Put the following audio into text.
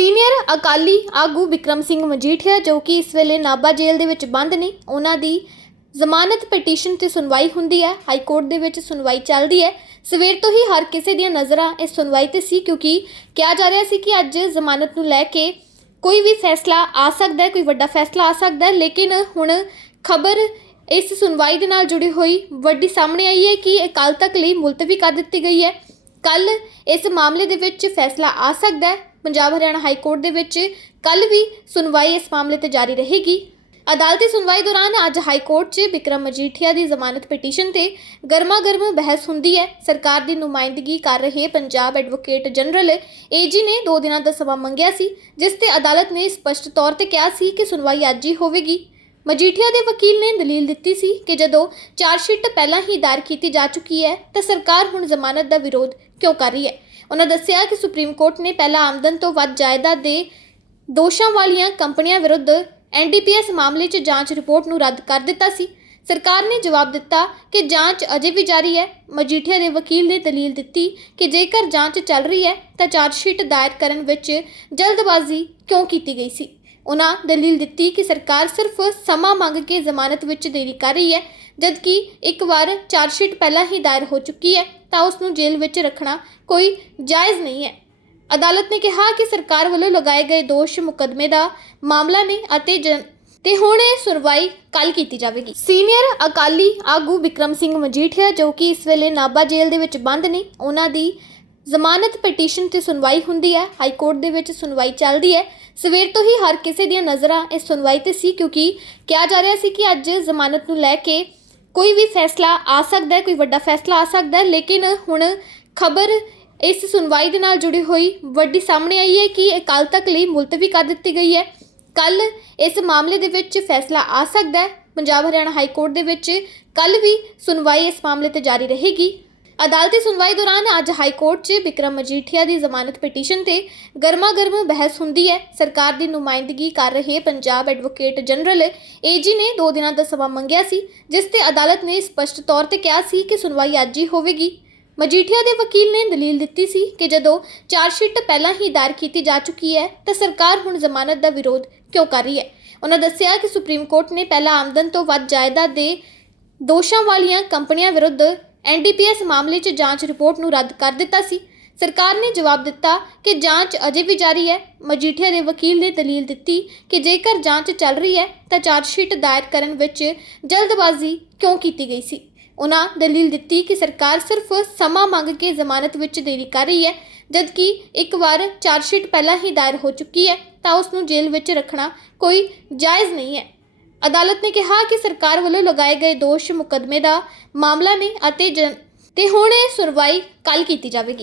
Senior Akali ਆਗੂ ਵਿਕਰਮ ਸਿੰਘ ਮਜੀਠੀਆ, ਜੋ ਕਿ ਇਸ ਵੇਲੇ ਨਾਭਾ ਜੇਲ੍ਹ ਦੇ ਵਿੱਚ ਬੰਦ ਨੇ, ਉਹਨਾਂ ਦੀ ਜ਼ਮਾਨਤ ਪਟੀਸ਼ਨ ਤੇ ਸੁਣਵਾਈ ਹੁੰਦੀ ਹੈ, ਹਾਈ ਕੋਰਟ ਦੇ ਵਿੱਚ ਸੁਣਵਾਈ ਚੱਲਦੀ ਹੈ। ਸਵੇਰ ਤੋਂ ਹੀ ਹਰ ਕਿਸੇ ਦੀਆਂ ਨਜ਼ਰਾਂ ਇਸ ਸੁਣਵਾਈ ਤੇ ਸੀ, ਕਿਉਂਕਿ ਕਿਹਾ ਜਾ ਰਿਹਾ ਸੀ ਕਿ ਅੱਜ ਜ਼ਮਾਨਤ ਨੂੰ ਲੈ ਕੇ ਕੋਈ ਵੀ ਫੈਸਲਾ ਆ ਸਕਦਾ ਹੈ, ਕੋਈ ਵੱਡਾ ਫੈਸਲਾ ਆ ਸਕਦਾ ਹੈ, ਲੇਕਿਨ ਹੁਣ ਖਬਰ ਇਸ ਸੁਣਵਾਈ ਦੇ ਨਾਲ ਜੁੜੀ ਹੋਈ ਵੱਡੀ ਸਾਹਮਣੇ ਆਈ ਹੈ ਕਿ ਇਹ ਕੱਲ ਤੱਕ ਲਈ ਮੁਲਤਵੀ ਕਰ ਦਿੱਤੀ ਗਈ ਹੈ। ਕੱਲ ਇਸ ਮਾਮਲੇ ਦੇ ਵਿੱਚ ਫੈਸਲਾ ਆ ਸਕਦਾ ਹੈ। ਪੰਜਾਬ ਹਰਿਆਣਾ ਹਾਈ ਕੋਰਟ ਦੇ ਵਿੱਚ ਕੱਲ ਵੀ ਸੁਣਵਾਈ ਇਸ ਮਾਮਲੇ ਤੇ ਜਾਰੀ ਰਹੇਗੀ। ਅਦਾਲਤੀ ਸੁਣਵਾਈ ਦੌਰਾਨ ਅੱਜ ਹਾਈ ਕੋਰਟ 'ਚ ਵਿਕਰਮ ਮਜੀਠੀਆ ਦੀ ਜ਼ਮਾਨਤ ਪਟੀਸ਼ਨ ਤੇ ਗਰਮਾ-ਗਰਮ ਬਹਿਸ ਹੁੰਦੀ ਹੈ। ਸਰਕਾਰ ਦੀ ਨੁਮਾਇੰਦਗੀ ਕਰ ਰਹੇ ਪੰਜਾਬ ਐਡਵੋਕੇਟ ਜਨਰਲ ਏਜੀ ਨੇ 2 ਦਿਨਾਂ ਦਾ ਸਮਾਂ ਮੰਗਿਆ ਸੀ, ਜਿਸ ਤੇ ਅਦਾਲਤ ਨੇ ਸਪਸ਼ਟ ਤੌਰ ਤੇ ਕਿਹਾ ਸੀ ਕਿ ਸੁਣਵਾਈ ਅੱਜ ਹੀ ਹੋਵੇਗੀ। ਮਜੀਠੀਆ ਦੇ ਵਕੀਲ ਨੇ ਦਲੀਲ ਦਿੱਤੀ ਸੀ ਕਿ ਜਦੋਂ ਚਾਰਜਸ਼ੀਟ ਪਹਿਲਾਂ ਹੀ ਦਾਇਰ ਕੀਤੀ ਜਾ ਚੁੱਕੀ ਹੈ, ਤਾਂ ਸਰਕਾਰ ਹੁਣ ਜ਼ਮਾਨਤ ਦਾ ਵਿਰੋਧ ਕਿਉਂ ਕਰ ਰਹੀ ਹੈ? ਉਹਨਾਂ ਦੱਸਿਆ ਕਿ ਸੁਪਰੀਮ ਕੋਰਟ ਨੇ ਪਹਿਲਾਂ ਆਮਦਨ ਤੋਂ ਵੱਧ ਜਾਇਦਾਦ ਦੇ ਦੋਸ਼ਾਂ ਵਾਲੀਆਂ ਕੰਪਨੀਆਂ ਵਿਰੁੱਧ ਐਨਡੀਪੀਐਸ ਮਾਮਲੇ 'ਚ ਜਾਂਚ ਰਿਪੋਰਟ ਨੂੰ ਰੱਦ ਕਰ ਦਿੱਤਾ ਸੀ। ਸਰਕਾਰ ਨੇ ਜਵਾਬ ਦਿੱਤਾ ਕਿ ਜਾਂਚ ਅਜੇ ਵੀ ਜਾਰੀ ਹੈ। ਮਜੀਠੀਆ ਦੇ ਵਕੀਲ ਨੇ ਦਲੀਲ ਦਿੱਤੀ ਕਿ ਜੇਕਰ ਜਾਂਚ ਚੱਲ ਰਹੀ ਹੈ, ਤਾਂ ਚਾਰਜਸ਼ੀਟ ਦਾਇਰ ਕਰਨ ਵਿੱਚ ਜਲਦਬਾਜ਼ੀ ਕਿਉਂ ਕੀਤੀ ਗਈ ਸੀ? ਉਹਨਾਂ ਦਲੀਲ ਦਿੱਤੀ ਕਿ ਸਰਕਾਰ ਸਿਰਫ ਸਮਾਂ ਮੰਗ ਕੇ ਜ਼ਮਾਨਤ ਵਿੱਚ ਦੇਰੀ ਕਰ ਰਹੀ ਹੈ, ਜਦਕਿ ਇੱਕ ਵਾਰ ਚਾਰਜਸ਼ੀਟ ਪਹਿਲਾਂ ਹੀ ਦਾਇਰ ਹੋ ਚੁੱਕੀ ਹੈ, ਤਾਂ ਉਸ ਨੂੰ ਜੇਲ੍ਹ ਵਿੱਚ ਰੱਖਣਾ ਕੋਈ ਜਾਇਜ਼ ਨਹੀਂ ਹੈ। ਅਦਾਲਤ ਨੇ ਕਿਹਾ ਕਿ ਸਰਕਾਰ ਵੱਲੋਂ ਲਗਾਏ ਗਏ ਦੋਸ਼ ਮੁਕੱਦਮੇ ਦਾ ਮਾਮਲਾ ਨੇ ਅਤੇ ਜਨ- ਤੇ ਹੁਣ ਇਹ ਸੁਣਵਾਈ ਕੱਲ ਕੀਤੀ ਜਾਵੇਗੀ। ਸੀਨੀਅਰ ਅਕਾਲੀ ਆਗੂ ਵਿਕਰਮ ਸਿੰਘ ਮਜੀਠੀਆ ਜੋ ਕਿ ਇਸ ਵੇਲੇ ਨਾਭਾ ਜੇਲ੍ਹ ਦੇ ਵਿੱਚ ਬੰਦ ਨੇ ਉਹਨਾਂ ਦੀ ਜ਼ਮਾਨਤ ਪਟੀਸ਼ਨ ਤੇ ਸੁਣਵਾਈ ਹੁੰਦੀ ਹੈ, ਹਾਈ ਕੋਰਟ ਦੇ ਵਿੱਚ ਸੁਣਵਾਈ ਚੱਲਦੀ ਹੈ। ਸਵੇਰ ਤੋਂ ਹੀ ਹਰ ਕਿਸੇ ਦੀਆਂ ਨਜ਼ਰਾਂ ਇਸ ਸੁਣਵਾਈ ਤੇ ਸੀ ਕਿਉਂਕਿ ਕਿਹਾ ਜਾ ਰਿਹਾ ਸੀ ਕਿ ਅੱਜ ਜ਼ਮਾਨਤ ਨੂੰ ਲੈ ਕੇ ਕੋਈ ਵੀ ਫੈਸਲਾ ਆ ਸਕਦਾ ਹੈ, ਕੋਈ ਵੱਡਾ ਫੈਸਲਾ ਆ ਸਕਦਾ ਹੈ, ਲੇਕਿਨ ਹੁਣ ਖਬਰ ਇਸ ਸੁਣਵਾਈ ਦੇ ਨਾਲ ਜੁੜੀ ਹੋਈ ਵੱਡੀ ਸਾਹਮਣੇ ਆਈ ਹੈ ਕਿ ਇਹ ਕੱਲ ਤੱਕ ਲਈ ਮੁਲਤਵੀ ਕਰ ਦਿੱਤੀ ਗਈ ਹੈ। ਕੱਲ ਇਸ ਮਾਮਲੇ ਦੇ ਵਿੱਚ ਫੈਸਲਾ ਆ ਸਕਦਾ ਹੈ। ਪੰਜਾਬ ਹਰਿਆਣਾ ਹਾਈ ਕੋਰਟ ਦੇ ਵਿੱਚ ਕੱਲ ਵੀ ਸੁਣਵਾਈ ਇਸ ਮਾਮਲੇ ਤੇ ਜਾਰੀ ਰਹੇਗੀ। ਅਦਾਲਤੀ ਸੁਣਵਾਈ ਦੌਰਾਨ ਅੱਜ ਹਾਈ ਕੋਰਟ 'ਚ ਵਿਕਰਮ ਮਜੀਠੀਆ ਦੀ ਜ਼ਮਾਨਤ ਪਟੀਸ਼ਨ ਤੇ ਗਰਮਾ-ਗਰਮ ਬਹਿਸ ਹੁੰਦੀ ਹੈ। ਸਰਕਾਰ ਦੀ ਨੁਮਾਇੰਦਗੀ ਕਰ ਰਹੇ ਪੰਜਾਬ ਐਡਵੋਕੇਟ ਜਨਰਲ ਏਜੀ ਨੇ 2 ਦਿਨਾਂ ਦਾ ਸਮਾਂ ਮੰਗਿਆ ਸੀ, ਜਿਸ ਤੇ ਅਦਾਲਤ ਨੇ ਸਪਸ਼ਟ ਤੌਰ ਤੇ ਕਿਹਾ ਸੀ ਕਿ ਸੁਣਵਾਈ ਅੱਜ ਹੀ ਹੋਵੇਗੀ। ਮਜੀਠੀਆ ਦੇ ਵਕੀਲ ਨੇ ਦਲੀਲ ਦਿੱਤੀ ਸੀ ਕਿ ਜਦੋਂ ਚਾਰਜਸ਼ੀਟ ਪਹਿਲਾਂ ਹੀ ਦਾਇਰ ਕੀਤੀ ਜਾ ਚੁੱਕੀ ਹੈ, ਤਾਂ ਸਰਕਾਰ ਹੁਣ ਜ਼ਮਾਨਤ ਦਾ ਵਿਰੋਧ ਕਿਉਂ ਕਰ ਰਹੀ ਹੈ? ਉਹਨਾਂ ਦੱਸਿਆ ਕਿ ਸੁਪਰੀਮ ਕੋਰਟ ਨੇ ਪਹਿਲਾਂ ਆਮਦਨ ਤੋਂ ਵੱਧ ਜਾਇਦਾਦ ਦੇ ਦੋਸ਼ਾਂ ਵਾਲੀਆਂ ਕੰਪਨੀਆਂ ਵਿਰੁੱਧ ਐਨਡੀਪੀਐਸ ਮਾਮਲੇ 'ਚ ਜਾਂਚ ਰਿਪੋਰਟ ਨੂੰ ਰੱਦ ਕਰ ਦਿੱਤਾ ਸੀ। ਸਰਕਾਰ ਨੇ ਜਵਾਬ ਦਿੱਤਾ ਕਿ ਜਾਂਚ ਅਜੇ ਵੀ ਜਾਰੀ ਹੈ। ਮਜੀਠੀਆ ਦੇ ਵਕੀਲ ਨੇ ਦਲੀਲ ਦਿੱਤੀ ਕਿ ਜੇਕਰ ਜਾਂਚ ਚੱਲ ਰਹੀ ਹੈ ਤਾਂ ਚਾਰਜਸ਼ੀਟ ਦਾਇਰ ਕਰਨ ਵਿੱਚ ਜਲਦਬਾਜ਼ੀ ਕਿਉਂ ਕੀਤੀ ਗਈ ਸੀ? ਉਹਨਾਂ ਦਲੀਲ ਦਿੱਤੀ ਕਿ ਸਰਕਾਰ ਸਿਰਫ ਸਮਾਂ ਮੰਗ ਕੇ ਜ਼ਮਾਨਤ ਵਿੱਚ ਦੇਰੀ ਕਰ ਰਹੀ ਹੈ, ਜਦਕਿ ਇੱਕ ਵਾਰ ਚਾਰਜਸ਼ੀਟ ਪਹਿਲਾਂ ਹੀ ਦਾਇਰ ਹੋ ਚੁੱਕੀ ਹੈ ਤਾਂ ਉਸ ਨੂੰ ਜੇਲ੍ਹ ਵਿੱਚ ਰੱਖਣਾ ਕੋਈ ਜਾਇਜ਼ ਨਹੀਂ ਹੈ। ਅਦਾਲਤ ਨੇ ਕਿਹਾ ਕਿ ਸਰਕਾਰ ਵੱਲੋਂ ਲਗਾਏ ਗਏ ਦੋਸ਼ ਮੁਕੱਦਮੇ ਦਾ ਮਾਮਲਾ ਨੇ ਅਤੇ ਜਨ- ਤੇ ਹੁਣ ਇਹ ਸੁਣਵਾਈ ਕੱਲ ਕੀਤੀ ਜਾਵੇਗੀ।